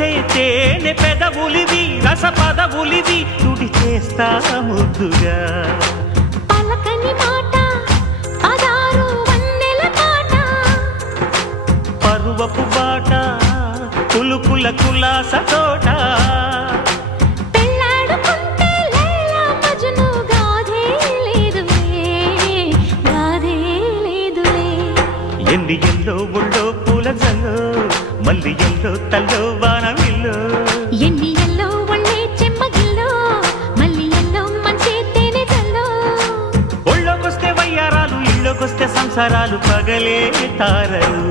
మెరిసే తేనె పెదవులివి రస పదవులివి తుడి చేస్తా ముద్దుగా పలకని మాట పదారు వన్నెల పాట పరువపు బాట కులుకుల కులాస తోట పెళ్ళాడుకుంటే లైలా మజ్ను గాథే లేదులే ఎన్ని ఎల్లో ఒళ్ళో పూల జల్లో మల్లి ఎల్లో తల్లో వానవిల్లో ఎన్ని ఎల్లో ఒళ్ళే చెమ్మగిల్లో మల్లి ఎల్లో మంచి తేనె జల్లో ఒళ్ళోకొస్తే వయ్యారాలు ఇళ్ళోకొస్తే సంసారాలు పగలే తారలు